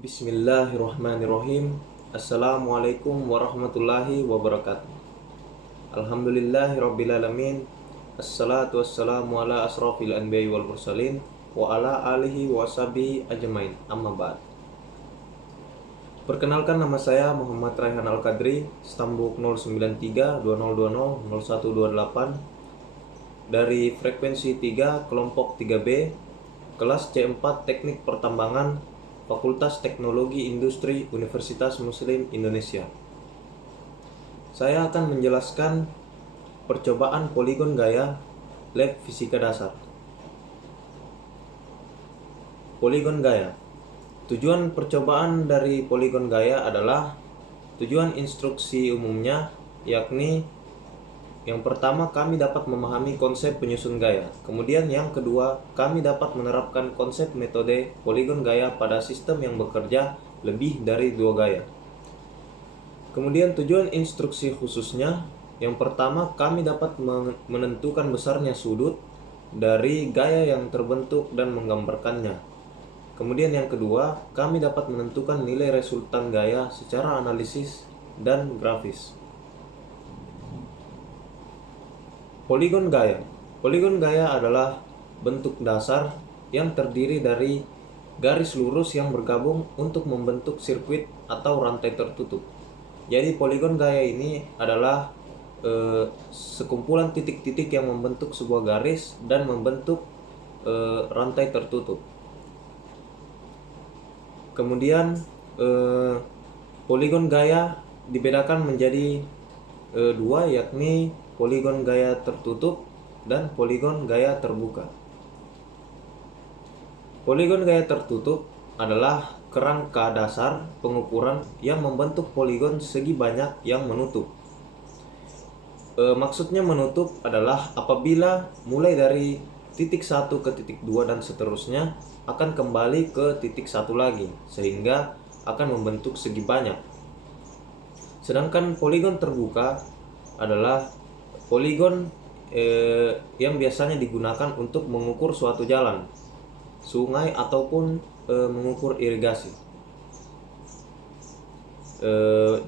Bismillahirrahmanirrahim. Assalamualaikum warahmatullahi wabarakatuh. Alhamdulillahirrabbilalamin. Assalatu wassalamu ala asrafil anbiya'i wal mursalin wa ala alihi wa sahbihi ajmain. Amma ba'd. Perkenalkan, nama saya Muhammad Raihan Al-Qadri, stambuk 09320200128 dari frekuensi 3 kelompok 3B, kelas C4 Teknik Pertambangan, Fakultas Teknologi Industri Universitas Muslim Indonesia. Saya akan menjelaskan percobaan poligon gaya lab fisika dasar. Poligon gaya. Tujuan percobaan dari poligon gaya adalah tujuan instruksi umumnya, yakni yang pertama, kami dapat memahami konsep penyusun gaya. Kemudian yang kedua, kami dapat menerapkan konsep metode poligon gaya pada sistem yang bekerja lebih dari dua gaya. Kemudian tujuan instruksi khususnya, yang pertama, kami dapat menentukan besarnya sudut dari gaya yang terbentuk dan menggambarkannya. Kemudian yang kedua, kami dapat menentukan nilai resultan gaya secara analisis dan grafis. Poligon gaya. Poligon gaya adalah bentuk dasar yang terdiri dari garis lurus yang bergabung untuk membentuk sirkuit atau rantai tertutup. Jadi poligon gaya ini adalah sekumpulan titik-titik yang membentuk sebuah garis dan membentuk rantai tertutup. Kemudian poligon gaya dibedakan menjadi dua, yakni poligon gaya tertutup dan poligon gaya terbuka. Poligon gaya tertutup adalah kerangka dasar pengukuran yang membentuk poligon segi banyak yang menutup. Maksudnya menutup adalah apabila mulai dari titik 1 ke titik 2 dan seterusnya akan kembali ke titik 1 lagi, sehingga akan membentuk segi banyak. Sedangkan poligon terbuka adalah poligon yang biasanya digunakan untuk mengukur suatu jalan, sungai, ataupun mengukur irigasi.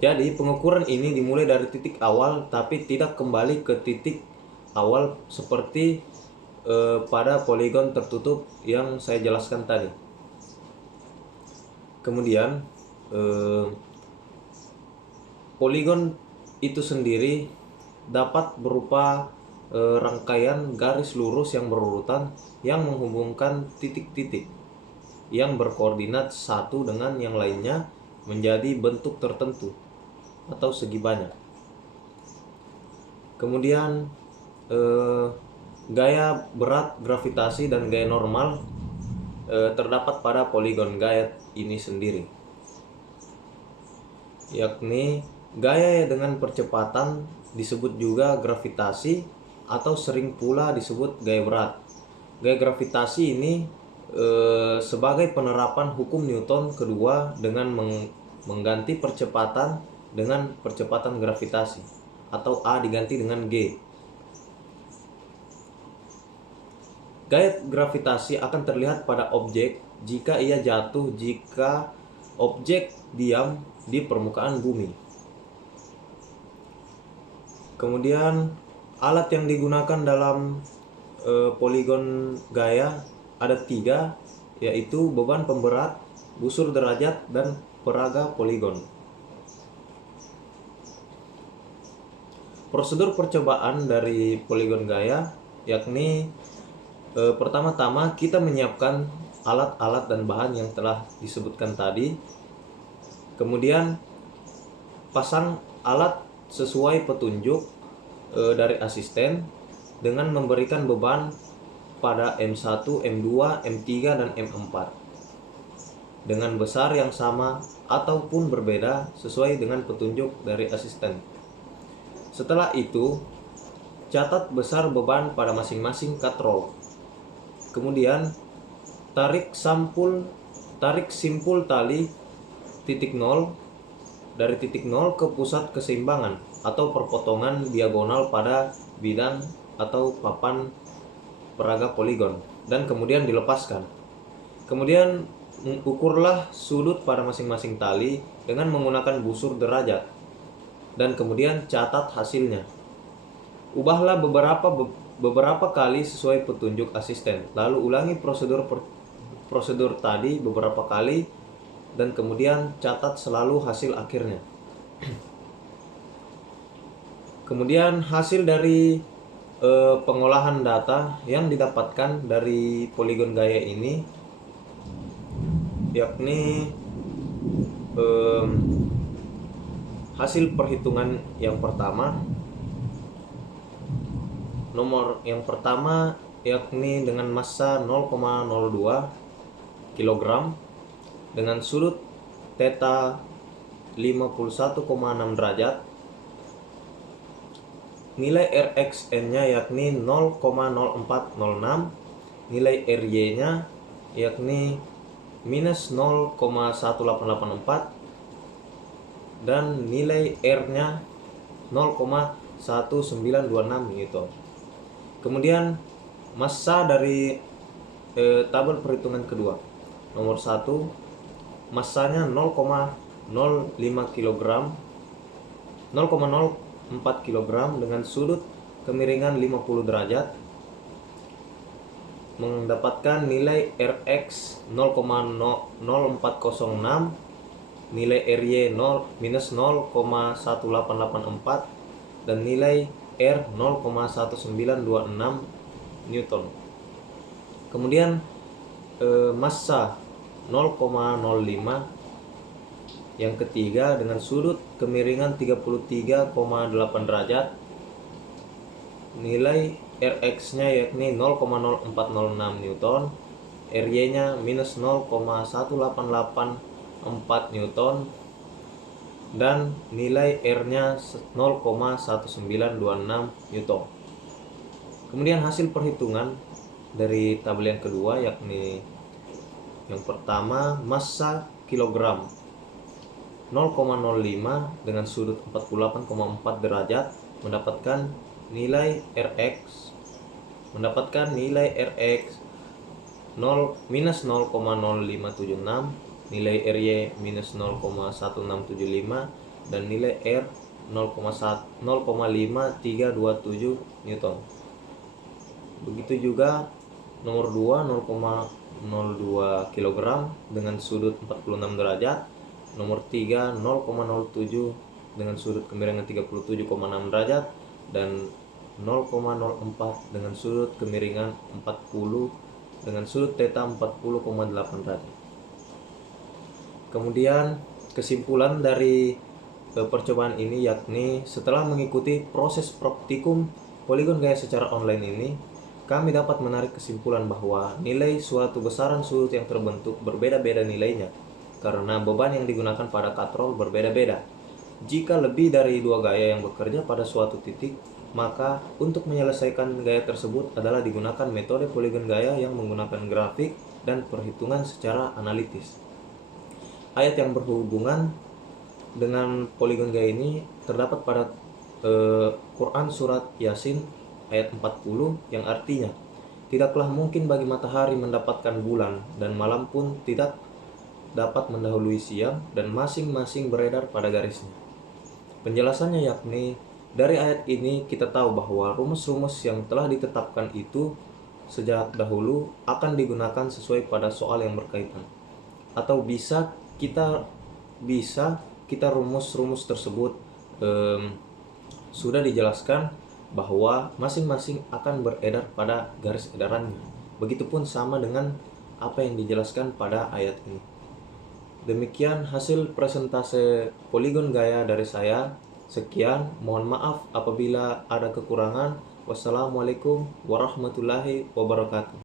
Jadi pengukuran ini dimulai dari titik awal tapi tidak kembali ke titik awal seperti pada poligon tertutup yang saya jelaskan tadi. Kemudian poligon itu sendiri dapat berupa rangkaian garis lurus yang berurutan yang menghubungkan titik-titik yang berkoordinat satu dengan yang lainnya menjadi bentuk tertentu atau segi banyak. Kemudian gaya berat gravitasi dan gaya normal terdapat pada poligon gaya ini sendiri, yakni gaya dengan percepatan disebut juga gravitasi atau sering pula disebut gaya berat. Gaya gravitasi ini sebagai penerapan hukum Newton kedua dengan mengganti percepatan dengan percepatan gravitasi, atau A diganti dengan G. Gaya gravitasi akan terlihat pada objek jika ia jatuh jika objek diam di permukaan bumi. Kemudian alat yang digunakan dalam poligon gaya ada 3, yaitu beban pemberat, busur derajat, dan peraga poligon. Prosedur percobaan dari poligon gaya yakni pertama-tama kita menyiapkan alat-alat dan bahan yang telah disebutkan tadi. Kemudian pasang alat sesuai petunjuk dari asisten dengan memberikan beban pada M1, M2, M3, dan M4 dengan besar yang sama ataupun berbeda sesuai dengan petunjuk dari asisten. Setelah itu, catat besar beban pada masing-masing katrol. Kemudian tarik simpul tali titik 0 dari titik 0 ke pusat keseimbangan atau perpotongan diagonal pada bidang atau papan peraga poligon, dan kemudian dilepaskan. Kemudian Ukurlah sudut pada masing-masing tali dengan menggunakan busur derajat, dan kemudian catat hasilnya. Ubahlah beberapa kali sesuai petunjuk asisten, lalu ulangi prosedur tadi beberapa kali, dan kemudian catat selalu hasil akhirnya. Kemudian hasil dari pengolahan data yang didapatkan dari poligon gaya ini, yakni hasil perhitungan yang pertama. Nomor yang pertama yakni dengan massa 0,02 kg dengan sudut theta 51,6 derajat. Nilai Rxn-nya yakni 0,0406, nilai Ry-nya yakni minus 0,1884, dan nilai R-nya 0,1926 Newton. Kemudian massa dari tabel perhitungan kedua. Nomor 1, massanya 0,05 kg, 0,04 kg dengan sudut kemiringan 50 derajat, mendapatkan nilai Rx 0,0406, nilai Ry minus 0,1884, dan nilai R 0,1926 Newton. Kemudian massa 0,05 yang ketiga dengan sudut kemiringan 33,8 derajat, nilai Rx-nya yakni 0,0406 Newton, Ry-nya minus 0,1884 Newton, dan nilai R-nya 0,1926 Newton. Kemudian hasil perhitungan dari tabel yang kedua, yakni yang pertama massa kilogram 0,05 dengan sudut 48,4 derajat mendapatkan nilai Rx minus 0,0576, nilai Ry minus 0,1675, dan nilai R 0,5327 Newton. Begitu juga nomor 2 0,02 kg dengan sudut 46 derajat, nomor 3 0,07 dengan sudut kemiringan 37,6 derajat, dan 0,04 dengan sudut kemiringan 40 dengan sudut theta 40,8 derajat. Kemudian kesimpulan dari percobaan ini yakni setelah mengikuti proses praktikum poligon gaya secara online ini, kami dapat menarik kesimpulan bahwa nilai suatu besaran sudut yang terbentuk berbeda-beda nilainya karena beban yang digunakan pada katrol berbeda-beda. Jika lebih dari dua gaya yang bekerja pada suatu titik, maka untuk menyelesaikan gaya tersebut adalah digunakan metode poligon gaya yang menggunakan grafik dan perhitungan secara analitis. Ayat yang berhubungan dengan poligon gaya ini terdapat pada Quran surat Yasin ayat 40 yang artinya, tidaklah mungkin bagi matahari mendapatkan bulan dan malam pun tidak dapat mendahului siang, dan masing-masing beredar pada garisnya. Penjelasannya yakni dari ayat ini kita tahu bahwa rumus-rumus yang telah ditetapkan itu sejak dahulu akan digunakan sesuai pada soal yang berkaitan, atau bisa kita rumus-rumus tersebut sudah dijelaskan bahwa masing-masing akan beredar pada garis edarannya. Begitupun sama dengan apa yang dijelaskan pada ayat ini. Demikian hasil presentase poligon gaya dari saya. Sekian, mohon maaf apabila ada kekurangan. Wassalamualaikum warahmatullahi wabarakatuh.